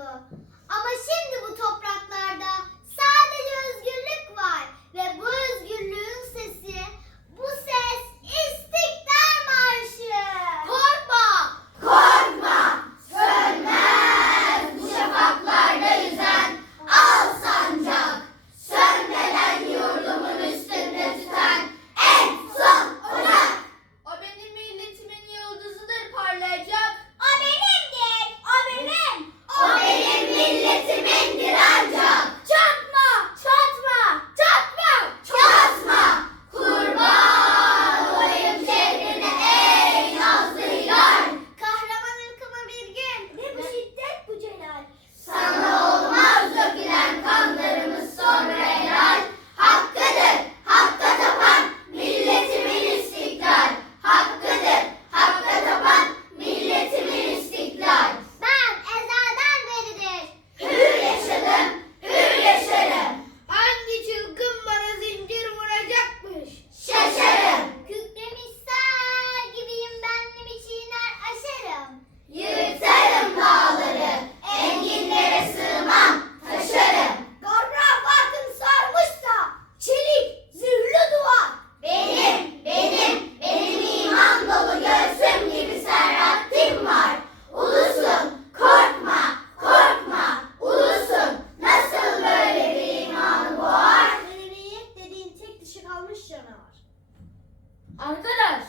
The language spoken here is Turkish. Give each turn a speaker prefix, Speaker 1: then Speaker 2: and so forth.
Speaker 1: oldu. Ama şimdi Kalmış canavar.
Speaker 2: Arkadaş